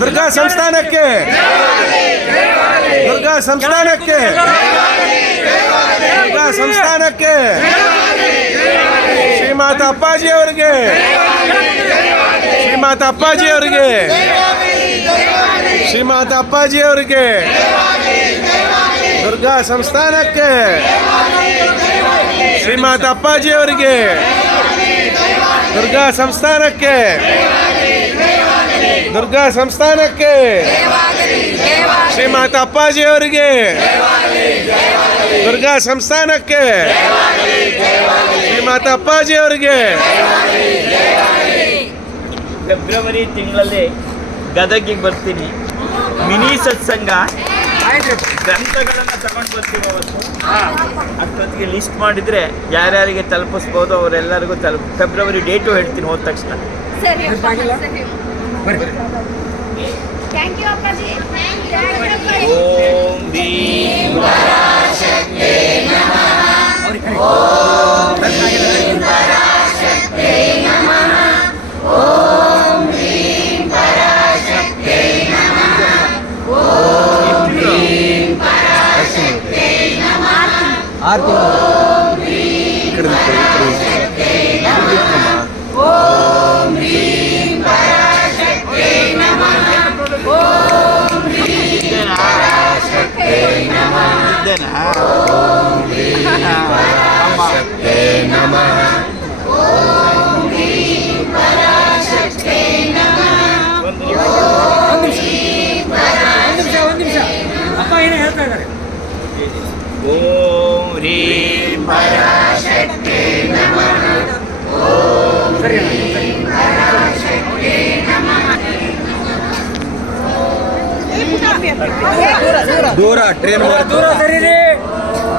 ದುರ್ಗಾ ಸಂಸ್ಥಾನಕ್ಕೆ ದುರ್ಗಾ ಸಂಸ್ಥಾನಕ್ಕೆ ದುರ್ಗಾ ಸಂಸ್ಥಾನಕ್ಕೆ ಶ್ರೀಮಾತ ಅಪ್ಪಾಜಿ ಅವರಿಗೆ ಶ್ರೀಮಾತ ಅಪ್ಪಾಜಿ ಅವರಿಗೆ ಶ್ರೀಮಾತ ಅಪ್ಪಾಜಿ ಅವರಿಗೆ ದುರ್ಗಾ ಸಂಸ್ಥಾನಕ್ಕೆ ಶ್ರೀಮಾತ ಅಪ್ಪಾಜಿ ಅವರಿಗೆ ದುರ್ಗಾ ಸಂಸ್ಥಾನಕ್ಕೆ ದುರ್ಗಾ ಸಂಸ್ಥಾನಕ್ಕೆ. ಶ್ರೀಮಾತ ಅಪ್ಪಾಜಿ ಅವರಿಗೆ. ದುರ್ಗಾ ಸಂಸ್ಥಾನಕ್ಕೆ. ಶ್ರೀಮಾತ ಅಪ್ಪಾಜಿ ಅವರಿಗೆ. ಫೆಬ್ರವರಿ ತಿಂಗಳಲ್ಲಿ ಗದಗಿಗೆ ಬರ್ತೀನಿ. ಮಿನಿ ಸತ್ಸಂಗ. ಗ್ರಂಥಗಳನ್ನು ತಗೊಂಡು ಬರ್ತೀವಿ ಅವತ್ತು. ಅಷ್ಟೊತ್ತಿಗೆ ಲಿಸ್ಟ್ ಮಾಡಿದರೆ ಯಾರ್ಯಾರಿಗೆ ತಲುಪಿಸ್ಬೋದು ಅವರೆಲ್ಲರಿಗೂ ತಲುಪ ಫೆಬ್ರವರಿ ಡೇಟು ಹೇಳ್ತೀನಿ ಹೋದ ತಕ್ಷಣ. ஓம் பீம் பராசக்தே நம. ஓம் பீம் பராசக்தே நம. ஓம் ಓಂ ರೀ ನಮಃ ಓಂ ನಮಃ ದೂರ ಟ್ರೇನ್ ದೂರ ಸರಿ ರೀ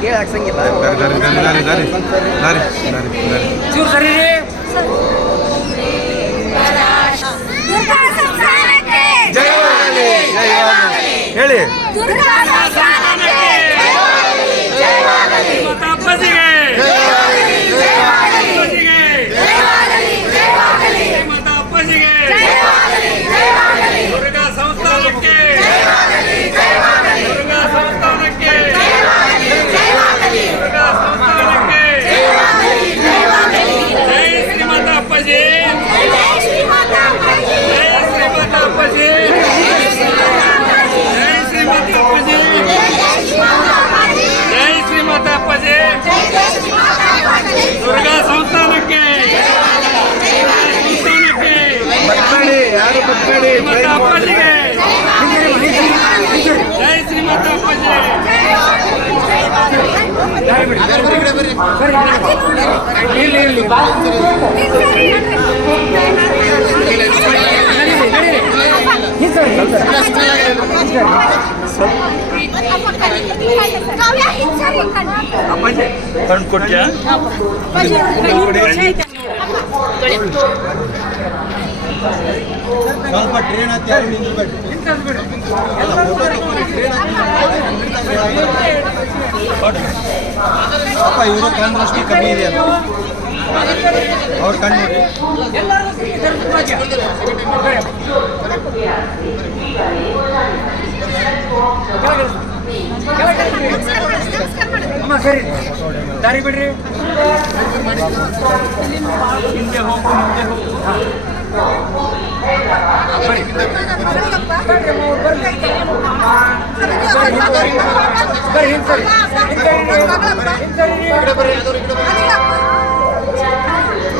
ಕೇಳಾಕ್ಸಂಗಿಲ್ಲ ಚೂರು ಸರಿ ಹೇಳಿ. ಕಾವ್ಯ ಹಿಂಸರಿ ಅಪ್ಪಾಜಿ ಕಣ್ಣು ಕೊಟ್ಯಾ ಸ್ವಲ್ಪ ಟ್ರೈನ್ ಹತ್ತಿ ಯಾರು ನಿಂತ್ಬೇಡಿ ಅಪ್ಪ ಇವರು ಕಣ್ಣು ದೃಷ್ಟಿ ಕಮ್ಮಿ ಇದೆ ಅಂತ ಅವ್ರ ಕಣ್ಣು ಅಮ್ಮ ಸರಿ. ದಾರಿ ಬಿಡ್ರಿ. ಹಿಂದೆ ಹೋಗು ಮುಂದೆ ಹೋಗು. ಬರ್ರಿ ಬರ್ರಿ ಹಿಂದೆ ಬರ್ರಿ. ಬರ್ರಿ ಹಿಂದ್ ಸರಿ. ಹಿಂದ್ ಸರಿ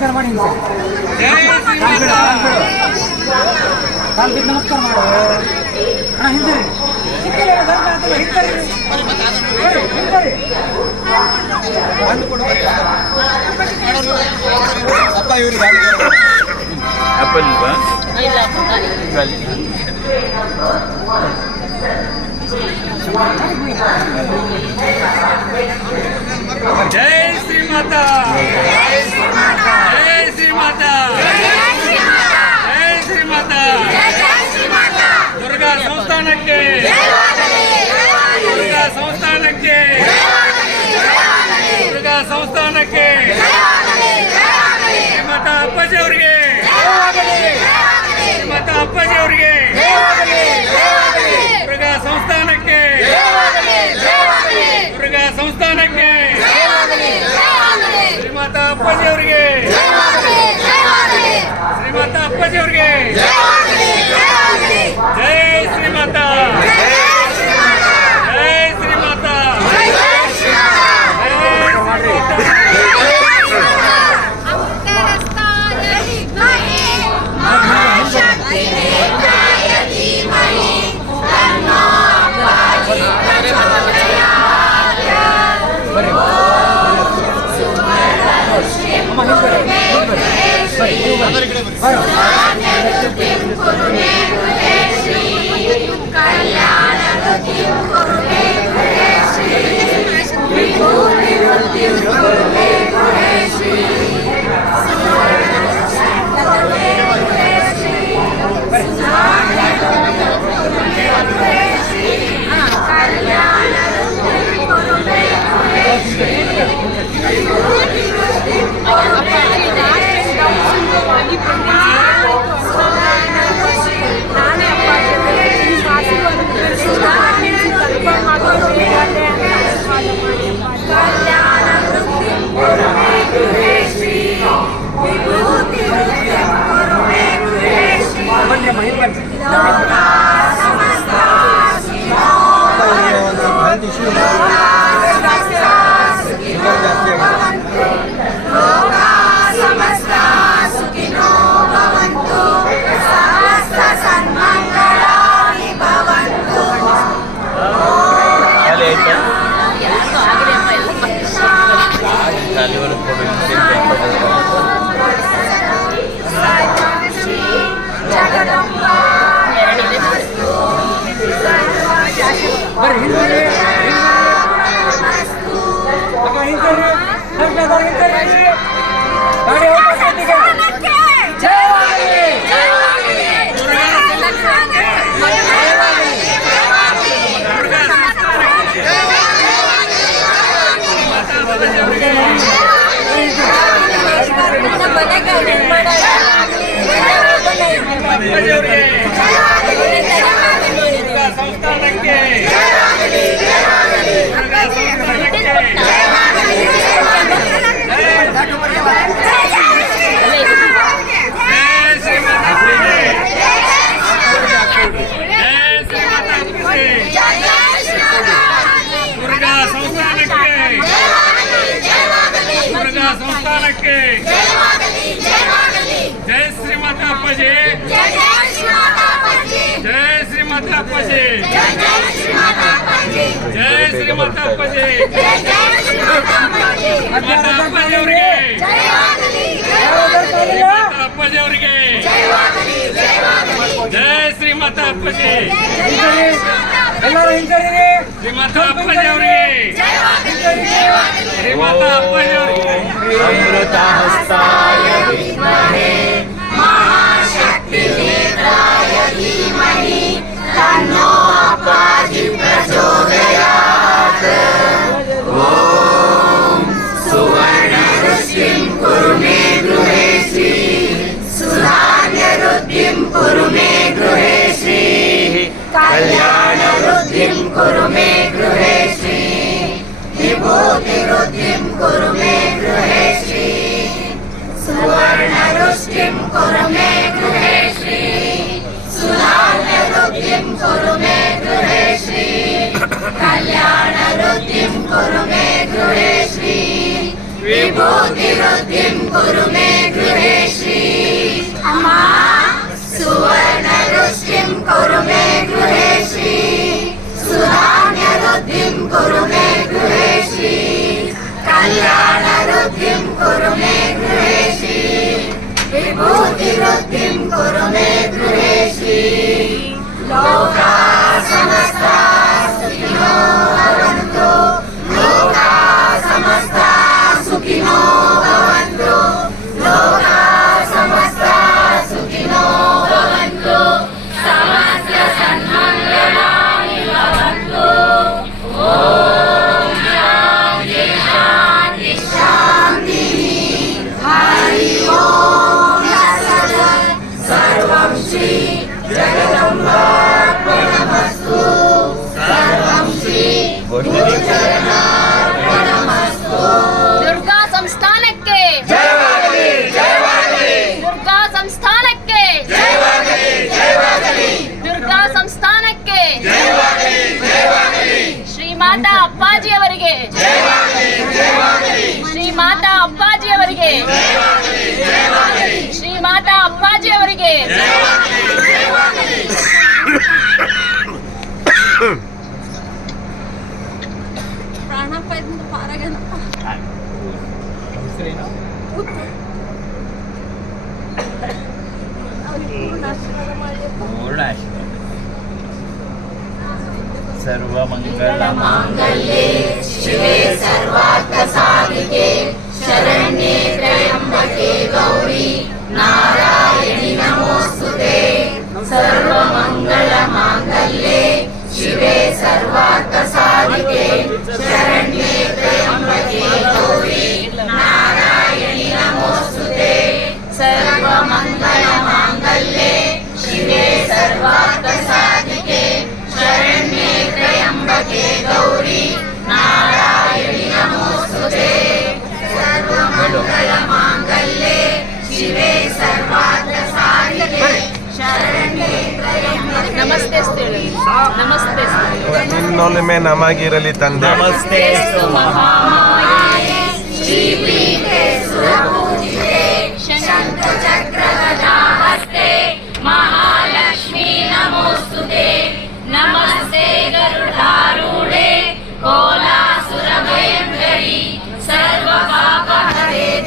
ನಮಸ್ಕಾರ ಮಾಡಿ ಹಿಂಸರಿ ಜೈ ಶ್ರೀಮಂತ ಕಾಲ್ ಬಿದ್ದು ನಮಸ್ಕಾರ ಮಾಡು ಅಣ್ಣ ಹಿಂಸರಿ ಸಿಕ್ಕಿಲ್ಲ ಧರ್ಮ ಆಗ್ತದೆ ಹಿಂಸರಿ ಬರ್ರಿ, ಹಿಂಸರಿ ಹಣ್ಣು ಕೊಡು ಬರ್ರಿ. ಅಪ್ಪ ಇವ್ರಿಗೆ ಹಾಲು ಕೊಡು. ಅಪ್ಪಲ್ವಾ ಜೈ జై శ్రీమాత! జై శ్రీమాత! జై శ్రీమాత! ಅಪ್ಪಾಜಿ ಅವರಿಗೆ. ಶ್ರೀಮಂತ ಅಪ್ಪಾಜಿ ಅವರಿಗೆ. 哎呦 Mata Panji. Jai Sri Mata Panji. Jai Sri Mata Panji. Mata Panji. Mata Panji Uri. Jai Wadali. Jai Mata Panji Uri. Jai Wadali. Jai Sri Mata Panji. Jai Sri Mata Panji. Jai Wadali. Jai Mata Panji Uri. Jai Wadali. Jai Wadali. Mata Panji Uri. Amrita Hasta Yadi Mahe. Mahashakti कुरु मे गृहे श्री विभूतिवृद्धिं कुरु मे गृहे श्री सुवर्णरुष्टिं कल्याणवृद्धिं कुरु मे गृहे श्री। विभूतिवृद्धिं कुरु मे गृहे श्री। अमा सुवर्णवृष्टिं कुरु मे गृहे श्री। सुधान्यवृद्धिं कुरु मे गृहे श्री। कल्याणवृद्धिं कुरु मे गृहे श्री। विभूतिवृद्धिं कुरु मे गृहे श्री। लोका समस्ता Lord. yeah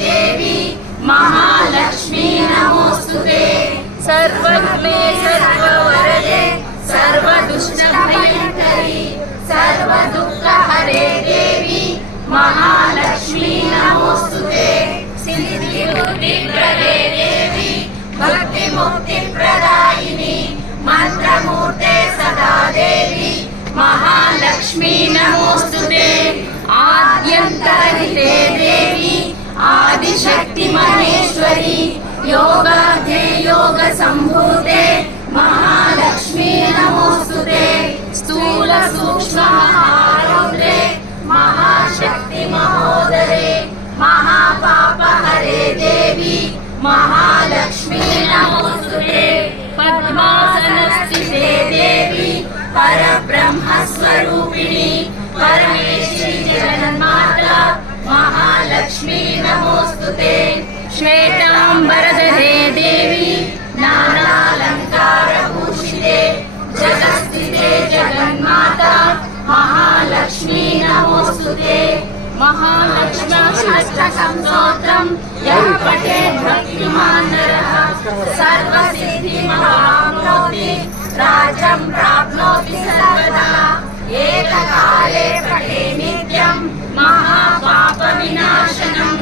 देवी महालक्ष्मी नमोऽस्तु ते सर्वज्ञे सर्ववरदे सर्वदुष्टभयङ्करी योगाध्ये योगसम्भूते महालक्ष्मी नमोऽस्तु महाशक्ति महोदरे महापापहरे देवी, महालक्ष्मी नमोऽस्तु ते पद्मासनस्थिते देवी, परब्रह्मस्वरूपिणी, परमेश्वरी जगन्माता, महालक्ष्मी नमोऽस्तु ते श्वेताम्बरधरे महालक्ष्म्याष्टकं स्तोत्रं यः पठेत् भक्तिमान् नरः सर्वसिद्धिमवाप्नोति राज्यं प्राप्नोति सर्वदा। एककाले पठे नित्यं महापापविनाशनं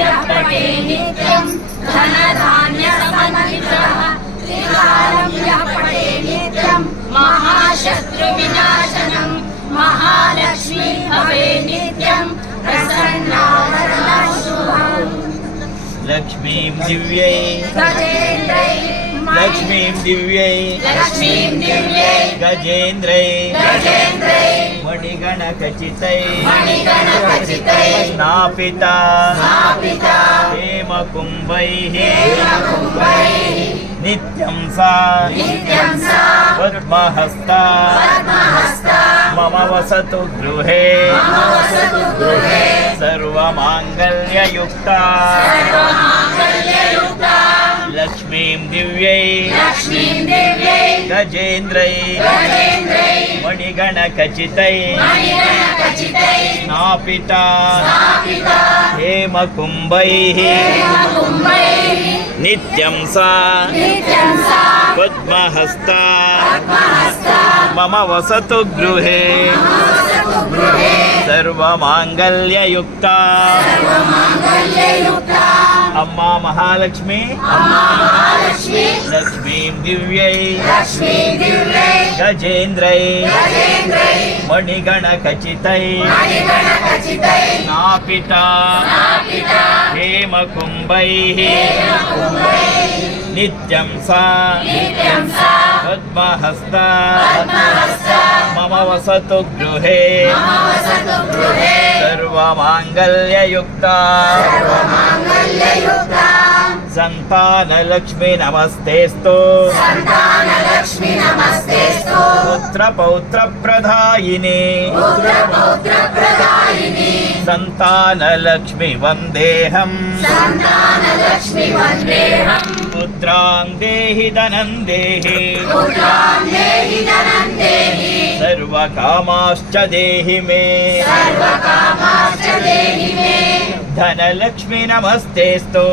यः पठे नित्यं धनधान्यसमन्वितः त्रिकालं पठे नित्यं महाशत्रुविनाशनं, महालक्ष्मी भवे नित्यं प्रसन्ना वरदा शुभम् लक्ष्मीं दिव्यै। गजेन्द्रै लक्ष्मीं दिव्यै। लक्ष्मीं दिव्यै। गजेन्द्रै। गजेन्द्रै। मणिगणखचितै स्नापिता स्थापिता। हेमकुम्भैः। कुम्भैः नित्यं सा नित्यं सा पद्महस्ता। पद्महस्ता మమ వసతు గృహే సర్వమాంగళ్యయుక్త లక్ష్మీం దివ్యై గజేంద్రై మణిగణకచితై స్నాపిత హేమకుంభై నిత్యం సా पद्महस्ता मम वसतु गृहे సర్వమాంగళ్యయుక్త అమ్మా మహాలక్ష్మి. లక్ష్మీం దివ్యై. గజేంద్రై. మణిగణ ఖచ్చితై నాపిత. హేమకుంభై. నిత్యం సా పద్మహస్త మమ వసతు గృహే. సర్వమాంగల్యయుక్త. సంతానలక్ష్మి నమస్తేస్తు. పుత్ర పౌత్ర ప్రధాయిని. సంతానలక్ష్మి వందేహం. देहि सर्वकामाश्च देहि मे धनलक्ष्मी नमस्तेस्तु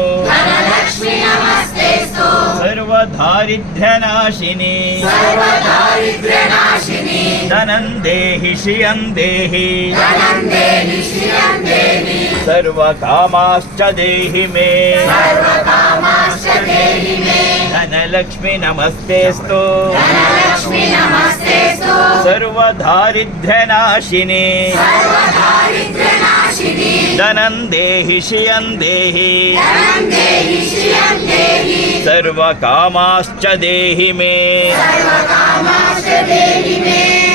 सर्वदारिद्र्यनाशिनी धनं देहि श्रियं देहि सर्वकामाश्च देहि मे धनलक्ष्मी नमस्तेस्तु सर्वदारिद्र्यनाशिनी धनं देहि श्रियं देहि सर्वकामाश्च देहि मे आरोग्यलक्ष्मी नमस्तेस्तु आरोग्यलक्ष्मी नमस्तेस्तु सर्वरोगनिवारिणे आरोग्यलक्ष्मी वन्देऽहम् आरोग्यलक्ष्मी वन्देहम् आयुर्देहि श्रियं देहि श्रियं देहि सर्वकामाश्च देहि मे। सर्वकामाश्च देहि मे।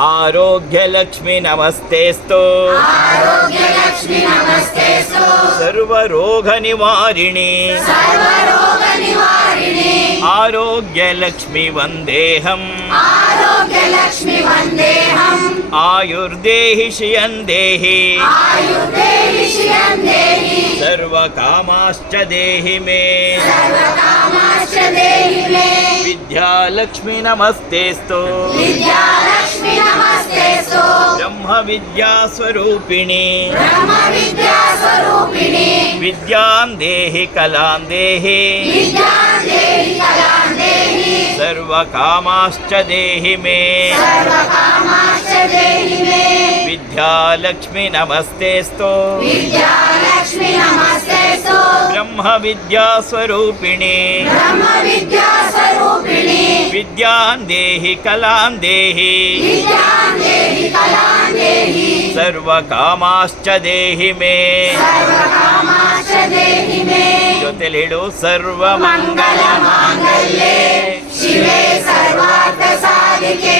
ఆరోగ్యలక్ష్మి నమస్తేస్తు. సర్వరోగ నివారిణి ఆరోగ్యలక్ష్మి వందేహం. ఆయుర్దేహి శియందేహి సర్వకామాశ్చ దేహి మే విద్యాలక్ష్మి నమస్తేస్తు. బ్రహ్మ విద్యాస్వరూపిణి విద్యాం దేహి కలాం దేహి. సర్వకామాశ్చ దేహి మే. कलां देहि सर्वकामाश्च देहि मे सर्वकामाश्च देहि मे विद्यालक्ष्मी नमस्तेस्तु विद्यालक्ष्मी नमस्तेस्तु ब्रह्मविद्यास्वरूपिणि ब्रह्मविद्यास्वरूपिणे विद्यां देहि कलां देहि विद्यां देहि कलां देहि सर्वकामाश्च देहि मे सर्वकामाश्च देहि मे ಜೊತೆಲಿಡು ಸರ್ವಮಂಗಲ माङ्गल्ये शिवे सर्वार्थसाधिके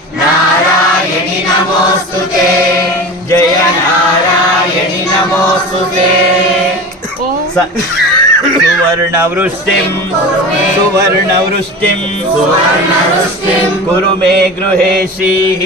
నారాయణి నమోస్తుతే. జయ నారాయణి నమోస్తుతే. सुवर्णवृष्टिं सुवर्णवृष्टिं कुरु मे गृहेशीः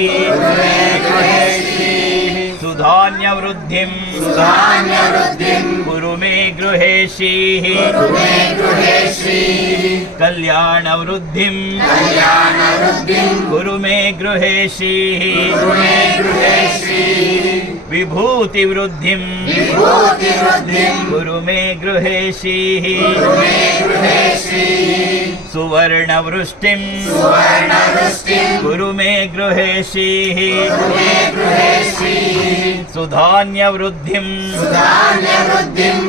सुधान्यवृद्धिं। सुधान्यवृद्धिं। गुरु मे गृहेशीः कुरु मे गृहेशीः कल्याणवृद्धिं। कल्याणवृद्धिं। कुरु मे गृहेशीः कुरु मे गृहेशीः विभूतिवृद्धिं। विभूतिवृद्धिं। कुरु मे गृहेशीः कुरु मे गृहेशीः सुवर्णवृष्टिं। सुवर्णवृष्टिं। कुरु मे गृहेशीः कुरु मे गृहेशीः सुधान्यवृद्धिं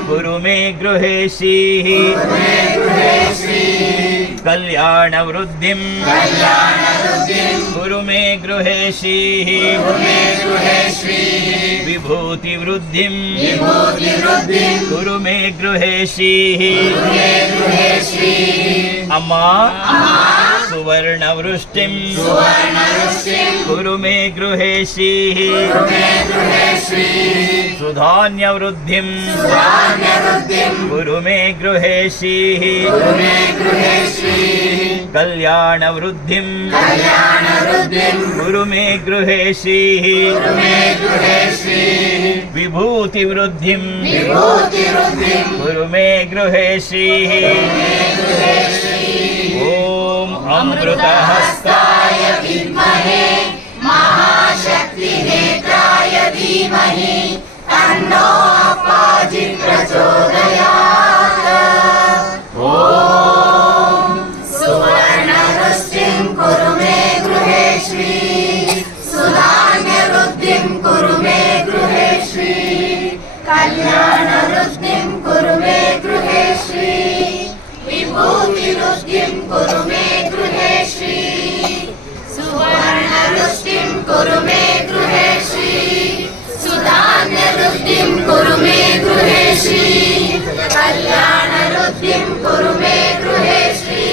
कुरु मे गृहे श्रीः कल्याणवृद्धिं कुरु मे गृहे श्रीः विभूतिवृद्धिं कुरु मे गृहे श्रीः अम्मा सुवर्णवृष्टिं कुरु मे गृहे श्रीः सुधान्यवृद्धिं कुरु मे गृहे श्रीः कल्याणवृद्धिं कुरु मे गृहे श्रीः विभूतिवृद्धिं कुरु मे गृहे श्रीः ॐ अमृतहस्ताय विद्महे महाशक्तिनेत्राय धीमहि तन्नो अप्पाजि प्रचोदयात् ॐ सुवर्णवृष्टिं कुरु मे गृहे श्री सुधान्यवृद्धिं कुरु मे गृहे श्री कल्याणवृद्धिं कुरु मे गृहे श्री विभूतिवृद्धिं कुरु मे सुवर्णवृष्टिं कुरु मे गृहे श्री। सुधान्यवृद्धिं कुरु मे गृहे श्री। कल्याणवृद्धिं कुरु मे गृहे श्री।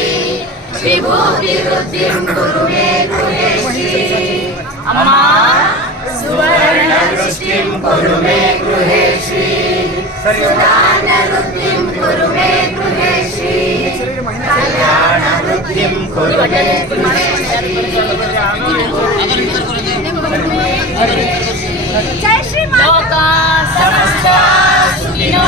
विभूतिवृद्धिं कुरु मे गृहे श्री। कुरु मे गृहे श्री। सुधान्यवृद्धिं ವೃದ್ಧಿಂ ಕೊಡುಗೆ ಲೋಕ ಸಮಸ್ತ ಸುಖಿನೋ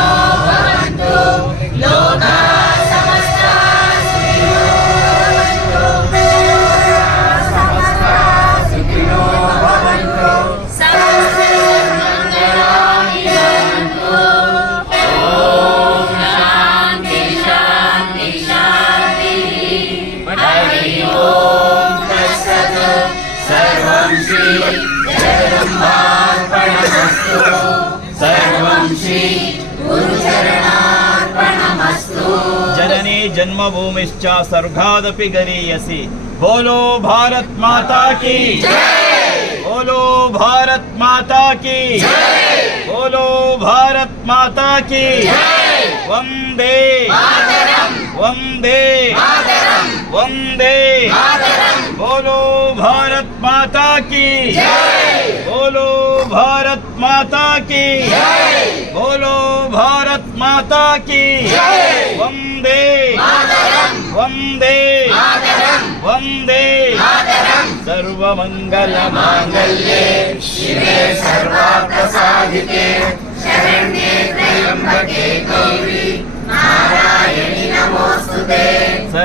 सर्वं श्री जननी जन्मभूमिश्च स्वर्गादपि गरीयसि। बोलो भारत माता की। बोलो भारत माता की। बोलो भारत माता की। वंदे। वंदे। ಒಂದೇ ಬೋಲೋ ಭಾರತ್ ಮಾತಾ ಕಿ ಬೋಲೋ ಭಾರತ್ ಮಾತಾ ಕಿ ಬೋಲೋ ಭಾರತ್ ಮಾತಾ ಕಿ ಒಂದೇ ಒಂದೇ ಒಂದೇ ಸರ್ವಮಂಗಲ ಮಾಂಗಲ್ಯೆ! ಶಿವೆ ಸರ್ವಾರ್ಥಸಾಧಿಕೆ ಶರಣ್ಯೆ ತ್ರ್ಯಂಬಕೆ ಗೌರಿ! ನಾರಾಯಣಿ ನಮೋಸ್ತುತೆ!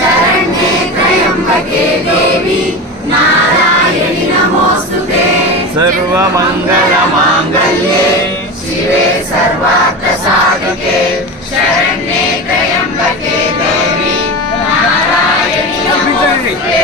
శరణ్యే త్రయంబకే దేవి. నారాయణి నమోస్తుతే. శివే సర్వార్థ సాధకే శరణ్యే త్రయంబకే దేవి. నారాయణి నమోస్తుతే.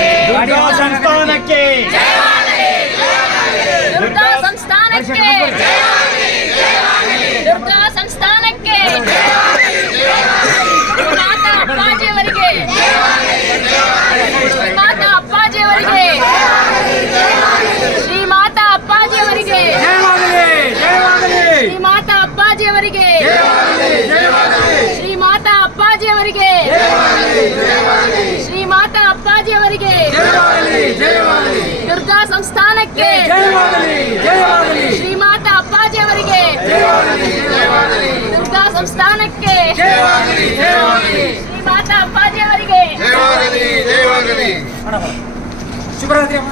ಸಂಸ್ಥಾನಕ್ಕೆ ಜಯವಾಗಲಿ ಜಯವಾಗಲಿ ಶ್ರೀಮಾತಾ ಅಪ್ಪಾಜಿ ಅವರಿಗೆ ದುರ್ಗಾ ಸಂಸ್ಥಾನಕ್ಕೆ ಜಯವಾಗಲಿ ಜಯವಾಗಲಿ ಶ್ರೀಮಾತಾ ಅಪ್ಪಾಜಿ ಅವರಿಗೆ ಅಣ್ಣ ಬಾ. ಶುಭರಾತ್ರಿ ಅಮ್ಮ